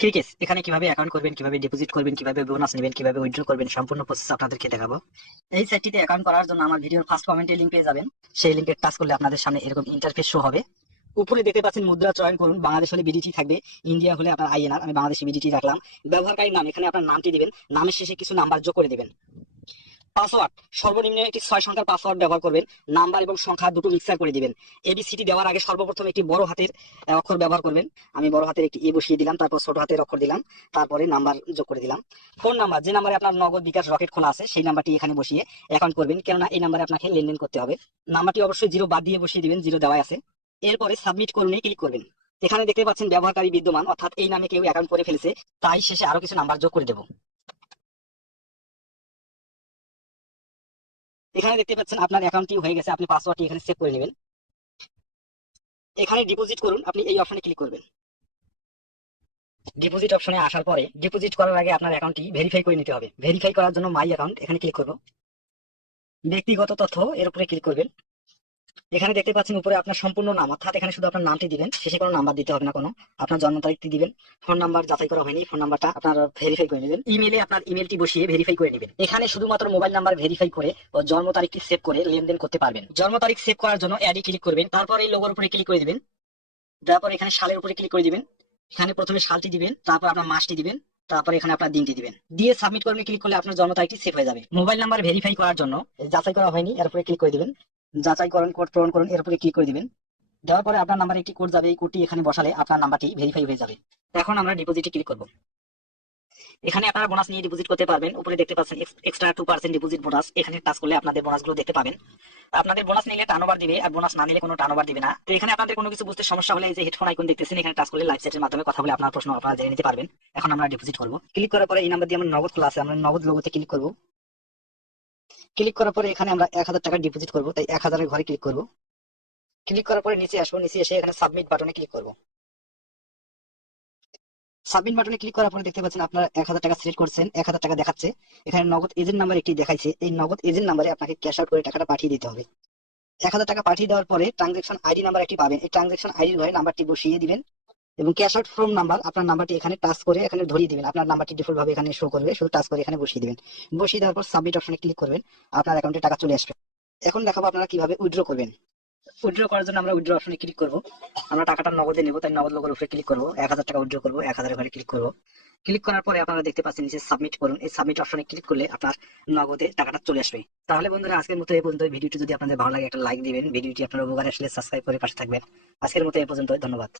ঠিক আছে, এখানে কিভাবে অ্যাকাউন্ট করবেন, কিভাবে ডিপোজিট করবেন, কিভাবে বোনাস নেবেন, কিভাবে উইথড্র করবেন, সম্পূর্ণ প্রসেস আপনাদেরকে দেখাবো। এই সাইটটিতে অ্যাকাউন্ট করার জন্য আমার ভিডিওর ফার্স্ট কমেন্টে লিংক পেয়ে যাবেন। সেই লিংকে টাচ করলে আপনাদের সামনে এরকম ইন্টারফেস শো হবে। উপরে দেখতে পাচ্ছেন মুদ্রা চয়ন করুন, বাংলাদেশ হলে বিডিটি থাকবে, ইন্ডিয়া হলে আপনার আইএনআর। আমি বাংলাদেশি বিডিটি রাখলাম। ব্যবহারকারীর নাম, এখানে আপনার নামটি দিবেন, নামের শেষে কিছু নাম্বার যোগ করে দিবেন। পাসওয়ার্ড, সর্বনিম্ন একটি 6 সংখ্যার পাসওয়ার্ড ব্যবহার করবেন। নাম্বার এবং সংখ্যা দুটো মিক্সার করে দিবেন। এবিসিডি দেওয়ার আগে সর্বপ্রথম একটি বড় হাতের অক্ষর ব্যবহার করবেন। আমি বড় হাতের একটি বসিয়ে দিলাম, তারপর ছোট হাতের অক্ষর দিলাম, তারপরে নাম্বার যোগ করে দিলাম। ফোন নাম্বার, যে নাম্বারে আপনার নগদ বিকাশ রকেট খোলা আছে সেই নাম্বারটি এখানে বসিয়ে অ্যাকাউন্ট করবেন, কেননা এই নাম্বারে আপনাকে লেনদেন করতে হবে। নাম্বারটি অবশ্যই জিরো বাদ দিয়ে বসিয়ে দিবেন, জিরো দেওয়া আছে। এরপরে সাবমিট করুন ক্লিক করবেন। এখানে দেখতে পাচ্ছেন ব্যবহারকারী বিদ্যমান, অর্থাৎ এই নামে কেউ অ্যাকাউন্ট করে ফেলেছে, তাই শেষে আরো কিছু নাম্বার যোগ করে দেবো। এখানে দেখতে পাচ্ছেন আপনার অ্যাকাউন্টটি হয়ে গেছে, আপনি পাসওয়ার্ডটি এখানে সেভ করে নেবেন। এখানে ডিপোজিট করুন, আপনি এই অপশনে ক্লিক করবেন। ডিপোজিট অপশনে আসার পরে ডিপোজিট করার আগে আপনার অ্যাকাউন্টটি ভেরিফাই করে নিতে হবে। ভেরিফাই করার জন্য মাই অ্যাকাউন্ট এখানে ক্লিক করব। ব্যক্তিগত তথ্য এর উপরে ক্লিক করবেন। এখানে দেখতে পাচ্ছেন উপরে আপনার সম্পূর্ণ নাম, অর্থাৎ এখানে শুধু আপনার নামটি দিবেন, শেষে কোনো নাম্বার দিতে হবে না কোনো। আপনার জন্ম তারিখটি দিবেন। ফোন নাম্বার যাচাই করা হয়নি, ফোন নাম্বারটা আপনার ভেরিফাই করে নেবেন। ইমেলে আপনার ইমেলটি বসিয়ে ভেরিফাই করে নেবেন। এখানে শুধুমাত্র মোবাইল নাম্বার ভেরিফাই করে ও জন্ম তারিখটি সেভ করে লেনদেন করতে পারবেন। জন্ম তারিখ সেভ করার জন্য অ্যাডে ক্লিক করবেন, তারপর এই লোগোর উপরে ক্লিক করে দিবেন। তারপর এখানে সালের উপরে ক্লিক করে দিবেন। এখানে প্রথমে সালটি দিবেন, তারপর আপনার মাসটি দিবেন, তারপর এখানে আপনার দিনটি দিবেন। দিয়ে সাবমিট করলে ক্লিক করলে আপনার জন্ম তারিখটি সেভ হয়ে যাবে। মোবাইল নাম্বার ভেরিফাই করার জন্য যাচাই করা হয়নি এর উপরে ক্লিক করে দিবেন। যাচাইকরণ কোড পূরণ করুন এর উপরে ক্লিক করে দিবেন। দেওয়ার পরে আপনার নাম্বারে একটি কোড যাবে, এই কোডটি এখানে বসালে আপনার নাম্বারটি ভেরিফাই হয়ে যাবে। এখন আমরা ডিপোজিটে ক্লিক করব। এখানে আপনারা বোনাস নিয়ে ডিপোজিট করতে পারবেন। উপরে দেখতে পাচ্ছেন এক্সট্রা 2% ডিপোজিট বোনাস, এখানে টাচ করলে আপনাদের বোনাসগুলো দেখতে পাবেন। আপনাদের বোনাস নিলে টার্নওভার দিবে, আর বোনাস না নিলে কোনো টার্নওভার দিবে না। তো এখানে আপনাদের কোনো কিছু বুঝতে সমস্যা হলে এই যে হেডফোন আইকন দেখতেছেন, এখানে টাচ করলে লাইভ চ্যাটের মাধ্যমে কথা বলে আপনার প্রশ্ন আপনারা জেনে নিতে পারবেন। এখন আমরা ডিপোজিট করব। ক্লিক করার পরে এই নাম্বার দিয়ে আমার নগদ খোলা আছে, আমরা নগদ লোগোতে ক্লিক করব। ক্লিক করার পরে এখানে আমরা 1000 টাকা ডিপোজিট করব, তাই 1000 এর ঘরে ক্লিক করব। ক্লিক করার পরে নিচে আসবো, নিচে এসে এখানে সাবমিট বাটনে ক্লিক করব। সাবমিট বাটনে ক্লিক করার পরে দেখতে পাচ্ছেন আপনারা 1000 টাকা সিলেক্ট করছেন, 1000 টাকা দেখাচ্ছে। এখানে নগদ এজেন্ট নাম্বার একটি দেখাইছে, এই নগদ এজেন্ট নাম্বারে আপনাকে ক্যাশ আউট করে টাকাটা পাঠিয়ে দিতে হবে। 1000 টাকা পাঠিয়ে দেওয়ার পরে ট্রানজেকশন আইডি নাম্বার একটি পাবেন, এই ট্রানজেকশন আইডির ঘরে নাম্বারটি বসিয়ে দিবেন এবং ক্যাশ আউট ফ্রম নাম্বার, আপনার নাম্বারটি এখানে টাচ করে এখানে ধরিয়ে দিবেন। আপনার নাম্বারটি ডিফল্ট ভাবে এখানে শো করবে, শুধু টাচ করে এখানে বসিয়ে দিবেন। বসিয়ে দেওয়ার পর সাবমিট অপশনে ক্লিক করবেন, আপনার অ্যাকাউন্টে টাকা চলে আসবে। এখন দেখাবো আপনারা কিভাবে উইথড্র করবেন। উইথড্র করার জন্য আমরা উইথড্র অপশনে ক্লিক করব। আমরা টাকাটা নগদে নেব, তাই নগদ লোগোর উপরে ক্লিক করব। 1000 টাকা উইথড্র করবো, 1000 ঘরে ক্লিক করব। ক্লিক করার পরে আপনারা দেখতে পাচ্ছেন নিচে সাবমিট করুন, এই সাবমিট অপশনে ক্লিক করলে আপনার নগদে টাকাটা চলে আসবে। তাহলে বন্ধুরা আজকের মতো এই পর্যন্ত। ভিডিওটি যদি আপনাদের ভালো লাগে একটা লাইক দিবেন, ভিডিওটি আপনার উপকারে আসলে সাবস্ক্রাইব করে পাশে থাকবেন। আজকের মতো এই পর্যন্ত, ধন্যবাদ।